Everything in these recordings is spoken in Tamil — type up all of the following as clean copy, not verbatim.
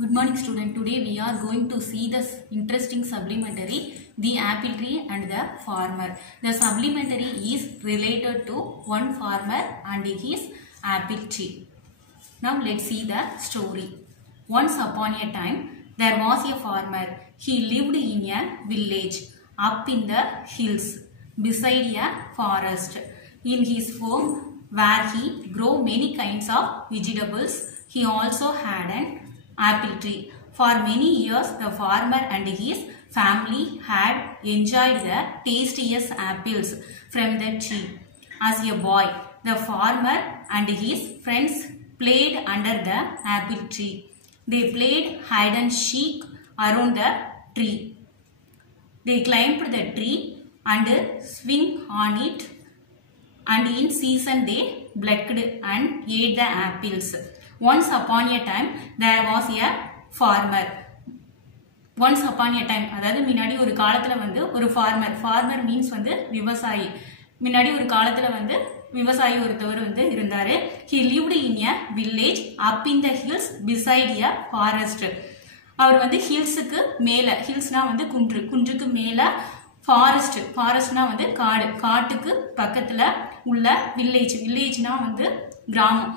Good morning student. Today we are going to see the interesting supplementary, the apple tree and the farmer. The supplementary is related to one farmer and his apple tree. Now let's see the story. Once upon a time there was a farmer. He lived in a village up in the hills beside a forest. In his farm where he grew many kinds of vegetables, he also had an apple tree. For many years, the farmer and his family had enjoyed the tastiest apples from the tree. As a boy, the farmer and his friends played under the apple tree. They played hide and seek around the tree. They climbed the tree and swung on it, and in season they plucked and ate the apples. Once upon a time there was a farmer. Once upon a time அதாவது முன்னாடி ஒரு காலத்துல வந்து ஒரு farmer means வந்து விவசாயி. முன்னாடி ஒரு காலத்துல வந்து விவசாயி ஒருத்தவர் வந்து இருந்தாரு. He lived in a village up in the hills beside a forest. அவர் வந்து ஹில்ஸ்க்கு மேல, ஹில்ஸ்னா வந்து குன்றுக்கு மேல, ஃபாரஸ்ட்னா வந்து காட்டுக்கு பக்கத்துல உள்ள வில்லேஜ்னா வந்து கிராமம்.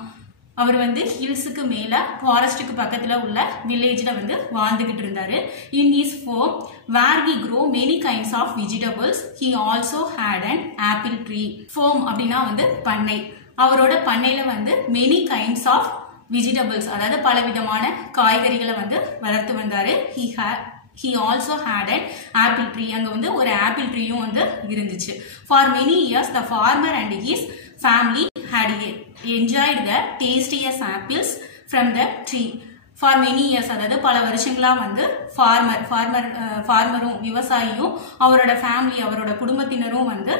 அவர் வந்து ஹில்ஸுக்கு மேல ஃபாரஸ்ட்டுக்கு பக்கத்துல உள்ள வில்லேஜ்ல வந்து வாழ்ந்துகிட்டு இருந்தாரு. In his farm where he grew many kinds of vegetables, he also had an apple tree. Farm அப்படின்னா வந்து பண்ணை. அவரோட பண்ணையில வந்து many kinds of vegetables, அதாவது பலவிதமான காய்கறிகளை வந்து வளர்த்து வந்தாரு. He also had an apple tree. அங்க வந்து ஒரு ஆப்பிள் ட்ரீயும் வந்து இருந்துச்சு. For many years the farmer and his family had enjoyed the tastiest apples from the tree. For many years, அதாவது பல வருஷங்களா வந்து ஃபார்மரும் விவசாயியும் அவரோட ஃபேமிலி, அவரோட குடும்பத்தினரும் வந்து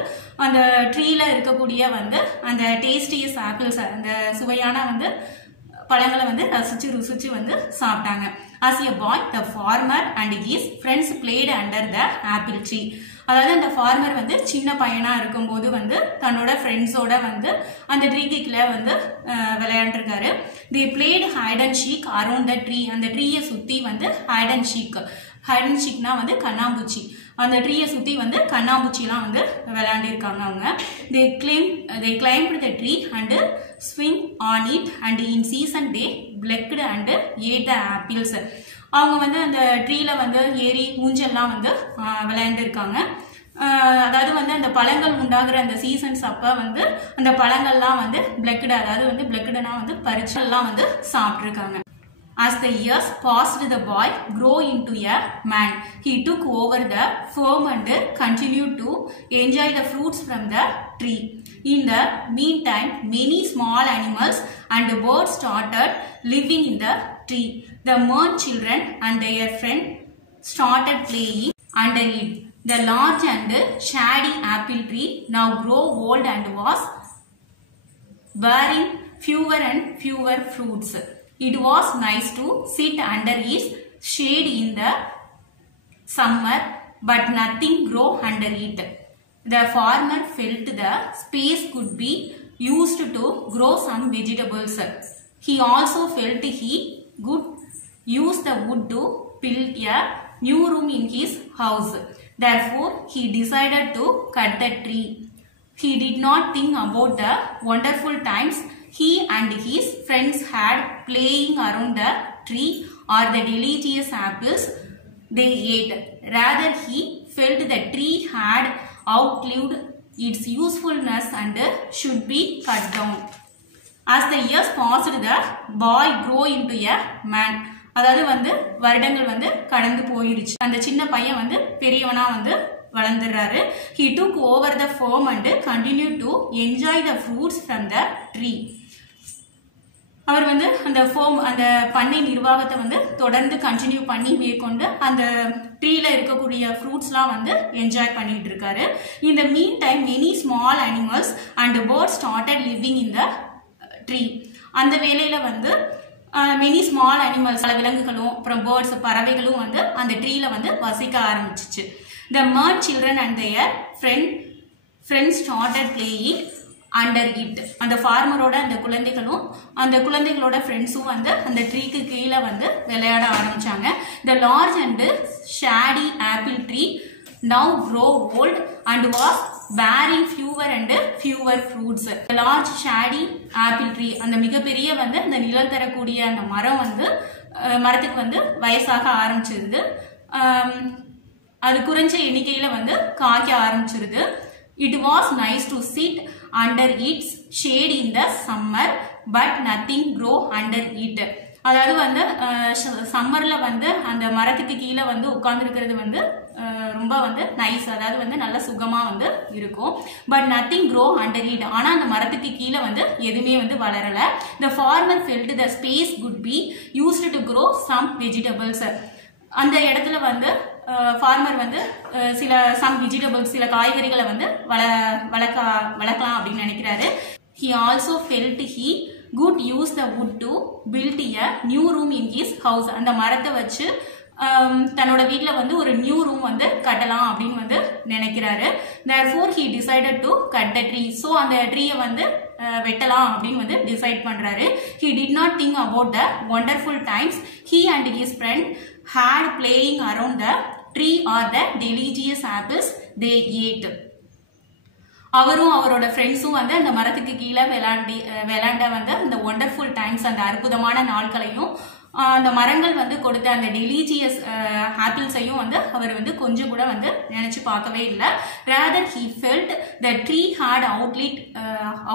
அந்த ட்ரீல இருக்கக்கூடிய வந்து அந்த டேஸ்டியஸ் ஆப்பிள்ஸ், அந்த சுவையான வந்து பழங்களை வந்து ருசிச்சு வந்து சாப்பிட்டாங்க. As a boy, the farmer and his friends played under the apple tree. அதாவது அந்த ஃபார்மர் வந்து சின்ன பையனா இருக்கும்போது வந்து தன்னோட ஃப்ரெண்ட்ஸோட வந்து அந்த ட்ரீக்கு கீழே வந்து விளையாண்டுருக்காரு. They played hide and seek around the tree. அந்த ட்ரீயை சுத்தி வந்து hide and seekனா வந்து கண்ணாம்பூச்சி. அந்த ட்ரீயை சுத்தி வந்து கண்ணாம்பூச்சிலாம் வந்து விளையாண்டிருக்காங்க அவங்க. They climbed the tree and swung on it, and in season they plucked and ate the apples. அவங்க வந்து அந்த ட்ரீல வந்து ஏறி ஊஞ்சல்லாம் வந்து விளையாண்டுருக்காங்க. அதாவது வந்து அந்த பழங்கள் உண்டாகிற அந்த சீசன்ஸ் அப்ப வந்து அந்த பழங்கள்லாம் வந்து பிளக்டு, அதாவது வந்து பிளக்டுனா வந்து பறிச்செல்லாம் வந்து சாப்பிட்டுருக்காங்க. As the years passed, the boy grew into a man. He took over the farm and continued to enjoy the fruits from the tree. In the meantime, many small animals and birds started living in the tree. The merchant children and their friend started playing under it. The large and shady apple tree now grew old and was bearing fewer and fewer fruits. It was nice to sit under its shade in the summer, but nothing grew under it. The farmer felt the space could be used to grow some vegetables. He also felt he could use the wood to build a new room in his house. Therefore, he decided to cut the tree. He did not think about the wonderful times he and his friends had playing around the tree or the delicious apples they ate. Rather, he felt the tree had outlived its usefulness and should be cut down. As the years passed, the boy grew into a man. அதாவது வந்து வருடங்கள் வந்து கடந்து போயிருச்சு. அந்த சின்ன பையன் வந்து பெரியவனா வந்து வளர்ந்துறாரு. He took over the farm and continued to enjoy the fruits from the tree. அவர் வந்து அந்த ஃபார்ம், அந்த பண்ணை நிர்வாகத்தை வந்து தொடர்ந்து கண்டினியூ பண்ணி மேற்கொண்டு அந்த ட்ரீல இருக்கக்கூடிய ஃப்ரூட்ஸ்லாம் வந்து என்ஜாய் பண்ணிட்டு இருக்காரு. In the meantime, many small animals and birds started living in the tree. அந்த வேளையில வந்து many small animals, பல விலங்குகளும் அப்புறம் பேர்ட்ஸ், பறவைகளும் வந்து அந்த ட்ரீல வந்து வசிக்க ஆரம்பிச்சிச்சு. The merchant children and their friends started playing under it. அந்த ஃபார்மரோட அந்த குழந்தைகளோட ஃப்ரெண்ட்ஸும் வந்து அந்த ட்ரீக்கு கீழே வந்து விளையாட ஆரம்பிச்சாங்க. The large and shady apple tree now grow old and was bearing fewer and fewer fruits. The large shady apple tree, அந்த மிகப்பெரிய வந்து அந்த நிழல் தரக்கூடிய அந்த மரம் வந்து மரத்துக்கு வந்து வயசாக ஆரம்பிச்சிருது. அது குறைஞ்ச எண்ணிக்கையில வந்து காய்க்க ஆரம்பிச்சிருது. It was nice to sit under its shade in the summer, but nothing grow under it. அதாவது வந்து சம்மர்ல வந்து அந்த மரத்துக்கு கீழே வந்து உட்கார்ந்துருக்கிறது வந்து ரொம்ப வந்து நைஸ், அதாவது வந்து நல்ல சுகமா வந்து இருக்கும். But nothing grow under it, ஆனா அந்த மரத்துக்கு கீழே வந்து எதுவுமே வந்து வளரல. The farmer felt the space could be used to grow some vegetables. அந்த இடத்துல வந்து ஃபார்மர் வந்து சம் வெஜிடபிள்ஸ், சில காய்கறிகளை வந்து வளர்க்கலாம் அப்படின்னு நினைக்கிறாரு. He also felt he could use the wood to build a new room in his house. அந்த மரத்தை வச்சு தன்னோட வீட்ல வந்து ஒரு நியூ ரூம் வந்து கட்டலாம் அப்படின்னு வந்து நினைக்கிறாரு. Therefore he decided to cut the tree. So அந்த ட்ரீயை வந்து வெட்டலாம் அப்படின்னு வந்து டிசைட் பண்றாரு. He did not think about the wonderful times he and his friend had playing around the tree or the delicious apples they ate. அவரும் அவரோட ஃப்ரெண்ட்ஸும் வந்து அந்த மரத்துக்கு கீழே விளையாண்ட வந்து அந்த ஒண்டர்ஃபுல் டைம்ஸ், அந்த அற்புதமான நாட்களையும் அந்த மரங்கள் வந்து கொடுத்த அந்த டெலிஜியஸ் ஆப்பிள்ஸையும் வந்து அவர் வந்து கொஞ்சம் கூட வந்து நினைச்சு பார்க்கவே இல்லை. rather he felt the tree had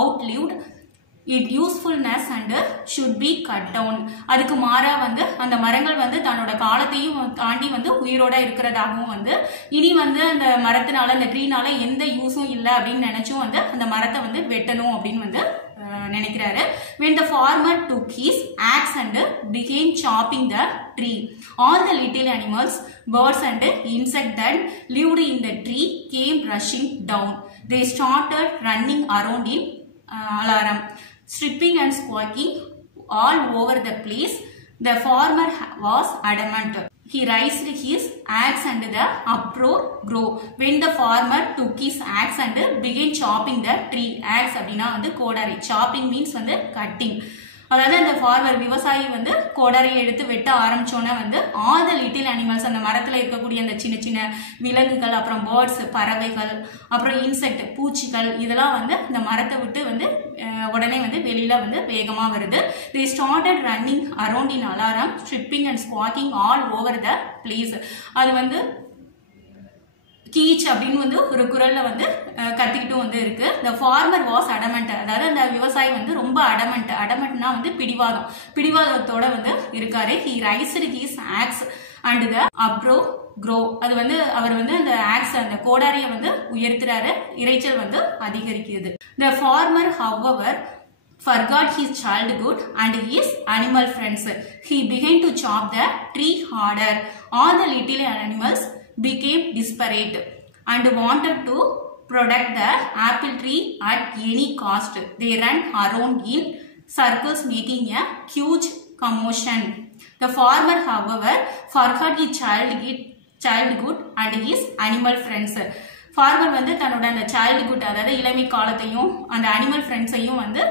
outlived its usefulness and should be cut down. அதுக்கு மாறா வந்து அந்த மரங்கள் வந்து தன்னோட காலத்தையும் தாண்டி வந்து உயிரோட இருக்கிறதாகவும் வந்து இனி வந்து அந்த மரத்தினால அந்த ட்ரீனால எந்த யூஸும் இல்லை அப்படின்னு நினைச்சும் வந்து அந்த மரத்தை வந்து வெட்டணும் அப்படின்னு வந்து நினைக்கிறாரு. When the farmer took his axe and began chopping the tree, all the little animals, birds and insects that lived in the tree came rushing down. They started running around in alarm, stripping and squawking all over the place. The farmer was adamant. He raised his axe and the uproar grew. When the farmer took his axe and began chopping the tree. Axe அப்படினா வந்து கோடாரி. Chopping means வந்து cutting. அதாவது அந்த ஃபார்மர் விவசாயி வந்து கோடாரியை எடுத்து வெட்ட ஆரம்பிச்சோன்னா வந்து ஆல் த லிட்டில் அனிமல்ஸ், அந்த மரத்தில் இருக்கக்கூடிய அந்த சின்ன சின்ன விலங்குகள், அப்புறம் பேர்ட்ஸ் பறவைகள், அப்புறம் இன்செக்ட் பூச்சிகள், இதெல்லாம் வந்து இந்த மரத்தை விட்டு வந்து உடனே வந்து வெளியில வந்து வேகமா வருது. They started running around in alarm, stripping and squawking all over the place. அது வந்து கீச் அப்படின்னு வந்து ஒரு குரல்ல வந்து கத்திக்கிட்டும் வந்து இருக்கு. The farmer was adamant, அதாவது அந்த விவசாயி வந்து ரொம்ப அடமெண்ட்னா வந்து பிடிவாதத்தோட வந்து இருக்காரு. He raised his axe and the uproar grew. அது வந்து அவர் வந்து அந்த ஆக்ஸ் அந்த கோடாரியை வந்து உயர்த்துறாரு, இரைச்சல் வந்து அதிகரிக்கிறது. The farmer however forgot his childhood and his animal friends. He began to chop the tree harder. All the little animals became desperate and wanted to protect the apple tree at any cost. They ran around in circles making a huge commotion. The farmer however forgot his childhood and his animal friends. farmer வந்து தன்னோட அந்த childhood, அதாவது இளமை காலத்தையும் அந்த animal friendsஐயும் வந்து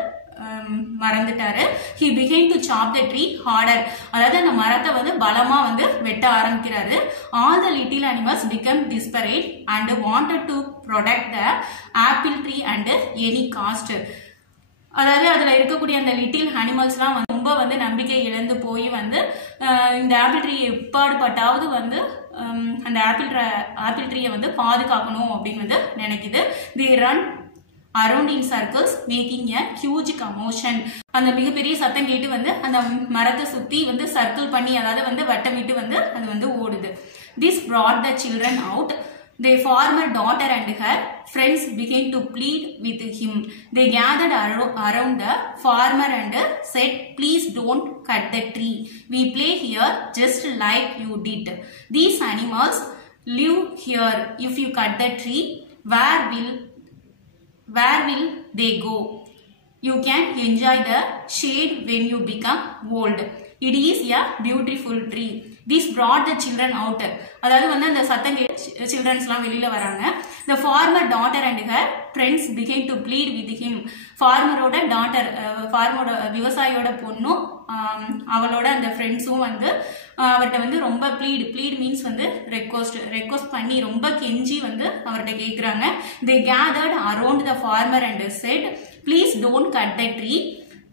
மறந்துட்டாரு. He began to chop the tree harder. அதாவது அந்த மரத்தை வந்து பலமா வந்து வெட்ட ஆரம்பிக்கிறாரு. All the little animals became desperate and wanted to protect the apple tree at any cost. அதாவது அதுல இருக்கக்கூடிய அந்த லிட்டில் அனிமல்ஸ்லாம் ரொம்ப வந்து நம்பிக்கை இழந்து போய் வந்து இந்த ஆப்பிள் ட்ரீ எப்பாடுபட்டாவது வந்து அந்த ஆப்பிள் ட்ரீயை வந்து பாதுகாக்கணும் அப்படின்னு வந்து நினைக்குது. They run around in circles making a huge commotion. அந்த மிகப்பெரிய சத்தம் கேட்டு வந்து அந்த மரத்தை சுத்தி வந்து சர்க்கிள் பண்ணி, அதாவது வந்து வட்டமிட்டு வந்து அது வந்து ஓடுது. This brought the children out. The farmer daughter and her friends began to plead with him. They gathered around the farmer and said, "Please don't cut the tree. We play here just like you did. These animals live here. If you cut the tree, where will they go?" You can enjoy the shade when you become old. It is a beautiful tree. This brought the children out. அதாவது வந்து அந்த சத்தம் சில்ட்ரன்ஸ்லாம் வெளியில வராங்க. The farmer daughter and her friends began to plead with him. ஃபார்மரோட டாட்டர், ஃபார்மரோட விவசாயியோட பொண்ணும் அவளோட அந்த ஃப்ரெண்ட்ஸும் வந்து அவர்கிட்ட வந்து ரொம்ப ப்ளீட் மீன்ஸ் வந்து ரெக்வஸ்ட் பண்ணி ரொம்ப கெஞ்சி வந்து அவர்கிட்ட கேட்குறாங்க. They gathered around the farmer and said, please don't cut the tree.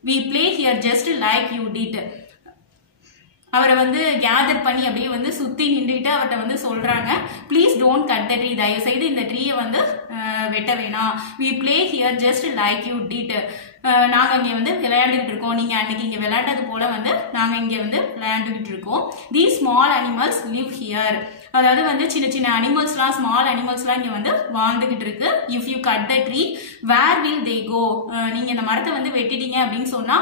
We play here just like you did. அவரை வந்து கேதர் பண்ணி அப்படியே வந்து சுத்தி நின்றுட்டு அவர்கிட்ட வந்து சொல்றாங்க, please don't cut the tree, தயவு செய்து இந்த ட்ரீயை வந்து வெட்ட வேணாம். We play here just like you did. நாங்க இங்க வந்து விளையாண்டுகிட்டு இருக்கோம், நீங்க அன்னைக்கு இங்க விளையாண்டது போல வந்து நாங்க இங்க வந்து விளையாண்டுகிட்டு இருக்கோம். These small animals live here. அதாவது வந்து சின்ன சின்ன அனிமல்ஸ்லாம், ஸ்மால் அனிமல்ஸ்லாம் இங்க வந்து வாழ்ந்துகிட்டு இருக்கு. If you cut the tree where will they go. நீங்க இந்த மரத்தை வந்து வெட்டிட்டீங்க அப்படின்னு சொன்னா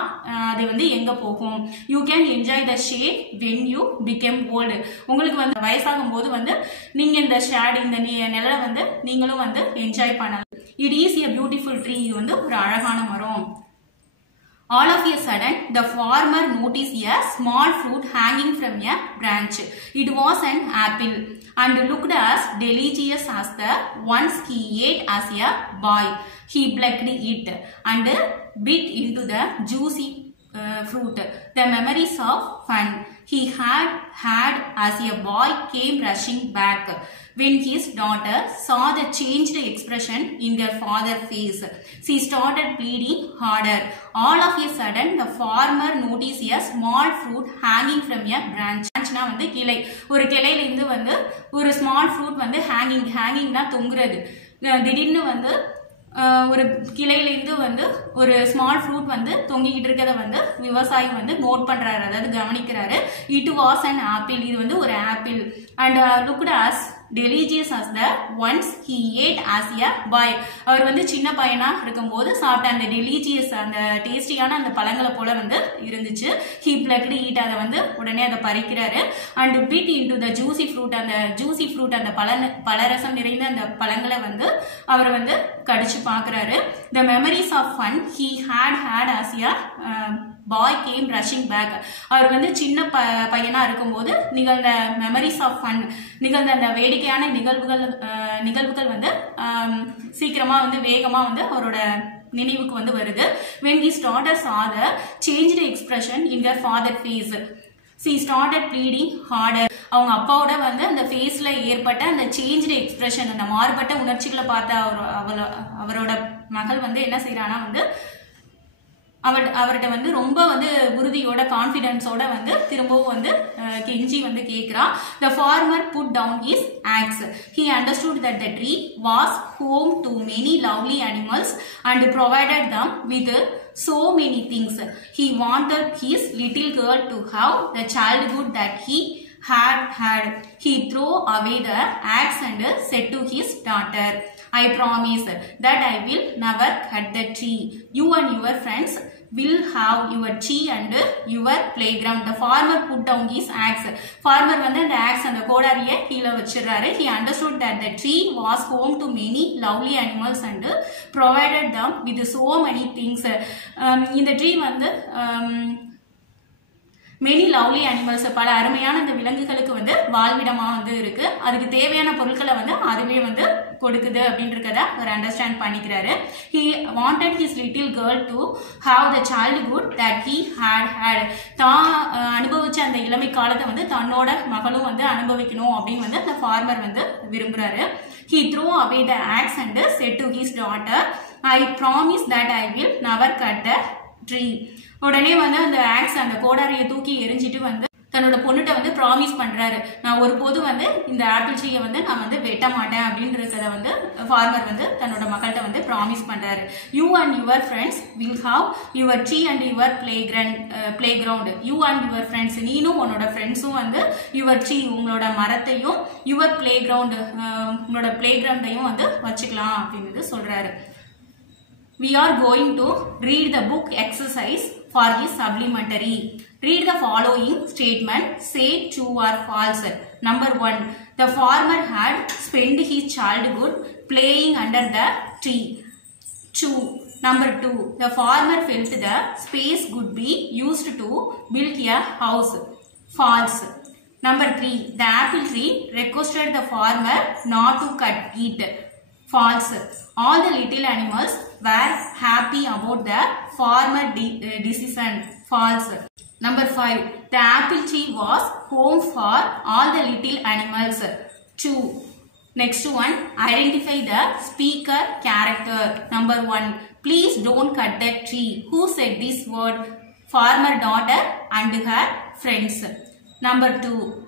அது வந்து எங்க போகும். You can enjoy the shade when you became old. உங்களுக்கு வந்து வயசாகும் போது வந்து நீங்க இந்த ஷேட், இந்த நிழலை வந்து நீங்களும் வந்து என்ஜாய் பண்ணலாம். It is a beautiful tree. இது வந்து ஒரு அழகான மரம். All of a sudden, the farmer noticed a small fruit hanging from a branch. It was an apple and looked as delicious as the ones he ate as a boy. He plucked it and bit into the juicy fruit. The memories of fun he had as a boy came rushing back when his daughter saw the changed expression in her father's face. She started pleading harder. All of a sudden, the farmer noticed a small fruit hanging from a branch. branchனா வந்து கிளை. ஒரு கிளையில இருந்து வந்து ஒரு small fruit வந்து hangingனா தொங்குறது. திடீர்னு வந்து ஒரு கிளையிலிருந்து வந்து ஒரு ஸ்மால் ஃப்ரூட் வந்து தொங்கிக்கிட்டு இருக்கிறத வந்து விவசாயி வந்து நோட் பண்றாரு, அதாவது கவனிக்கிறாரு. It was an apple. இது வந்து ஒரு apple. And looked as delicious as the ones he ate as a boy. அவர் வந்து சின்ன பையனா இருக்கும்போது சாப்பிட்ட அந்த delicious, அந்த டேஸ்டியான அந்த பழங்களை போல வந்து இருந்துச்சு. he plucked it. அதை வந்து உடனே அதை பறிக்கிறாரு. and bit into the juicy fruit. அந்த juicy fruit, அந்த பழரசம் நிறைந்த அந்த பழங்களை வந்து அவர் வந்து கடிச்சு பார்க்கிறாரு. the memories of fun he had as a boy came rushing back. அவர் வந்து சின்ன பையனா இருக்கும்போது நிகழ்ந்த மெமரிஸ் ஆஃப் ஃபன், நிகழ்ந்த அந்த வேடிக்கையான நிகழ்வுகள் வந்து சீக்கிரமா வந்து வேகமா வந்து அவரோட நினைவுக்கு வந்து வருது. when his daughter saw the changed expression in her father's face, she started pleading harder. அவங்க அப்பாவோட வந்து அந்த ஃபேஸ்ல ஏற்பட்ட அந்த சேஞ்ச்டு எக்ஸ்பிரஷன், அந்த மாறுபட்ட உணர்ச்சிகளை பார்த்த அவரோட மகள் வந்து என்ன செய்யறானா வந்து அவர்கிட்ட வந்து ரொம்ப வந்து உறுதியோட கான்ஃபிடன்ஸோட வந்து திரும்பவும் வந்து கெஞ்சி வந்து கேட்கிறா. The farmer put down his axe. He understood that the tree was home to many lovely animals and provided them with so many things. He wanted his little girl to have the childhood that he had. He threw away the axe and said to his daughter, I promise that I will never cut the tree. You and your friends will have your tree and your playground. The farmer put down his axe. Farmer வந்து அந்த axe, அந்த கோடாரியை கீழே வச்சிடுறாரு. He understood that the tree was home to many lovely animals and provided them with so many things. இந்த tree வந்து மெனி லவ்லி அனிமல்ஸ், பல அருமையான இந்த விலங்குகளுக்கு வந்து வாழ்விடமா வந்து இருக்கு. அதுக்கு தேவையான பொருட்களை வந்து அதுவே வந்து கொடுக்குது அப்படின்றத அவர் அண்டர்ஸ்டாண்ட் பண்ணிக்கிறாரு. He wanted his little girl to have the childhood that he had. தான் அனுபவிச்ச அந்த இளமை காலத்தை வந்து தன்னோட மகளும் வந்து அனுபவிக்கணும் அப்படின்னு வந்து அந்த ஃபார்மர் வந்து விரும்புறாரு. He threw away the axe and said to his daughter, I promise that I will never cut the tree. உடனே வந்து அந்த ஆக்ஸ், அந்த கோடாரியை தூக்கி எரிஞ்சிட்டு வந்து தன்னோட பொண்ணுட்ட வந்து ப்ராமிஸ் பண்றாரு, நான் ஒருபோது வந்து இந்த ஆப்பிள் ட்ரீயை வந்து நான் வந்து வெட்ட மாட்டேன் அப்படின்றத வந்து ஃபார்மர் வந்து தன்னோட மக்கள்கிட்ட வந்து ப்ராமிஸ் பண்றாரு. You and your friends will have your tree and your play ground. You and your friends, நீனும் உன்னோட ஃப்ரெண்ட்ஸும் வந்து யுவர் ட்ரீ, உங்களோட மரத்தையும், யுவர் பிளே கிரவுண்ட், உங்களோட பிளே கிரவுண்டையும் வந்து வச்சுக்கலாம் அப்படின்னு சொல்றாரு. We are going to read the book exercise for his supplementary. Read the following statement. Say true or false. Number 1. The farmer had spent his childhood playing under the tree. True. Number 2. The farmer felt the space could be used to build a house. False. Number 3. The apple tree requested the farmer not to cut it. False. All the little animals were happy about the farmer decision. False. Number 5. The apple tree was home for all the little animals. True. Next one, identify the speaker character. Number 1, please don't cut that tree. Who said this word? Farmer daughter and her friends. Number 2,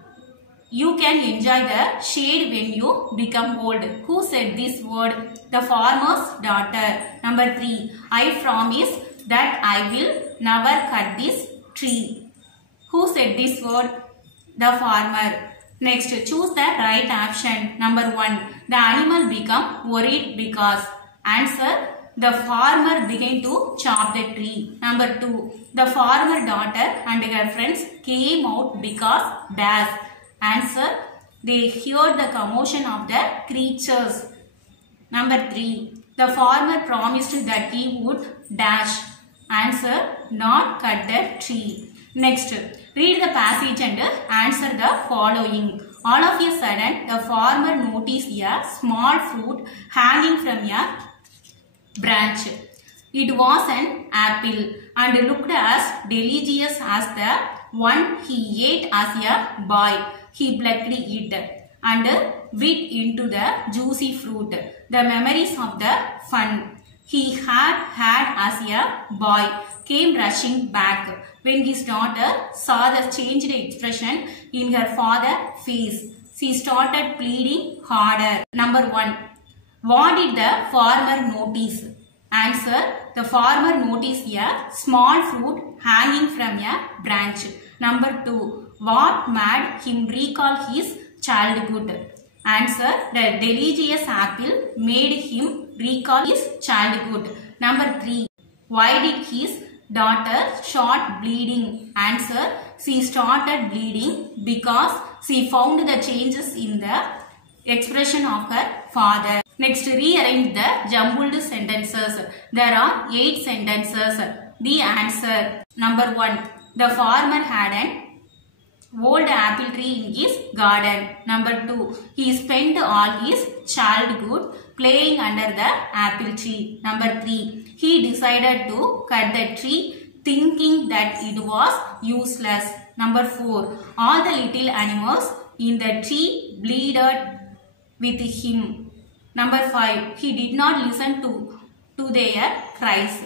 you can enjoy the shade when you become old. Who said this word? The farmer's daughter. Number 3, I promise that I will never cut this tree. Who said this word? The farmer. Next, choose the right option. Number 1. The animal became worried because. Answer. The farmer began to chop the tree. Number 2. The farmer daughter and her friends came out because dash. Answer. They heard the commotion of the creatures. Number 3. The farmer promised that he would dash. Answer. Not cut the tree. Next, read the passage and answer the following. All of a sudden, the farmer noticed a small fruit hanging from a branch. It was an apple and looked as delicious as the one he ate as a boy. He plucked it and bit into the juicy fruit. The memories of the fun he had as a boy came rushing back when his daughter saw the changed expression in her father's face. She started pleading harder. Number 1. What did the farmer notice? Answer. The farmer noticed a small fruit hanging from a branch. Number 2. What made him recall his childhood? Answer. The delicious apple made him recall his childhood. Number 3. Why did his daughter start bleeding? Answer. She started bleeding because she found the changes in the expression of her father. Next, rearrange the jumbled sentences. There are 8 sentences. The answer. Number 1. The farmer had an old apple tree in his garden. Number 2. He spent all his childhood playing under the apple tree. Number 3. He decided to cut the tree thinking that it was useless. Number 4. All the little animals in the tree bleated with him. Number 5. He did not listen to their cries.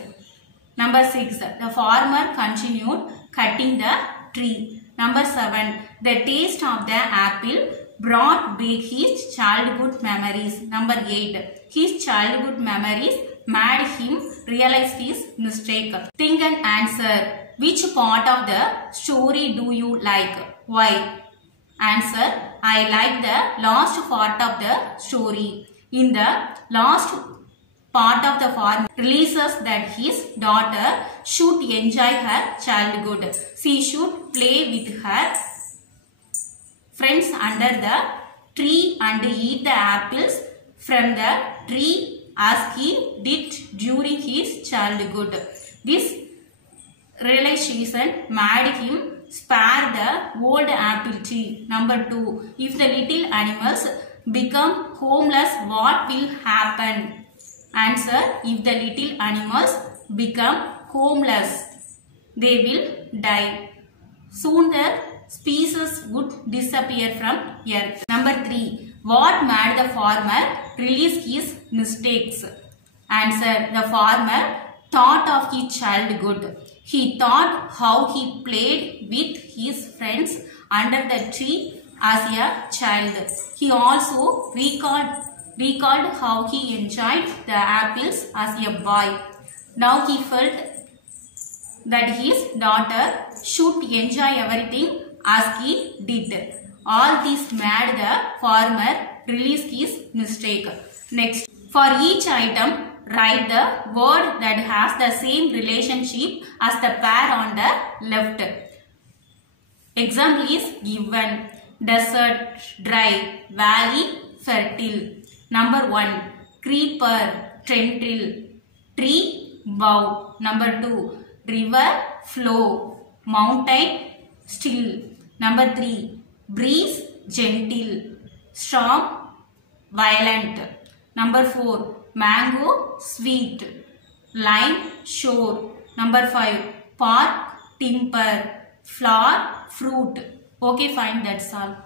Number 6. The farmer continued cutting the tree. Number 7. The taste of the apple brought back his childhood memories. Number 8. His childhood memories made him realize his mistake. Think and answer. Which part of the story do you like? Why? Answer. I like the last part of the story. In the last part of the farmer realizes that his daughter should enjoy her childhood. She should play with her friends under the tree and eat the apples from the tree as he did during his childhood. This realization made him spare the old apple tree. Number 2. If the little animals become homeless, what will happen? Answer. If the little animals become homeless, they will die. Soon the species would disappear from earth. Number 3. What made the farmer realize his mistakes? Answer. The farmer thought of his childhood. He thought how he played with his friends under the tree as a child. He also recalled how he enjoyed the apples as a boy. Now he felt that his daughter should enjoy everything as he did. All this made the farmer realize his mistake. Next, for each item, write the word that has the same relationship as the pair on the left. Example is given. Desert, dry, valley, fertile. Number 1. Creeper, tendril, tree, bow. Number 2, river, flow. Mountain, still. Number 3, breeze, gentle. Storm, violent. Number 4, mango, sweet. Lime, shore. Number 5, park, timber. Flower, fruit. Okay, fine, that's all.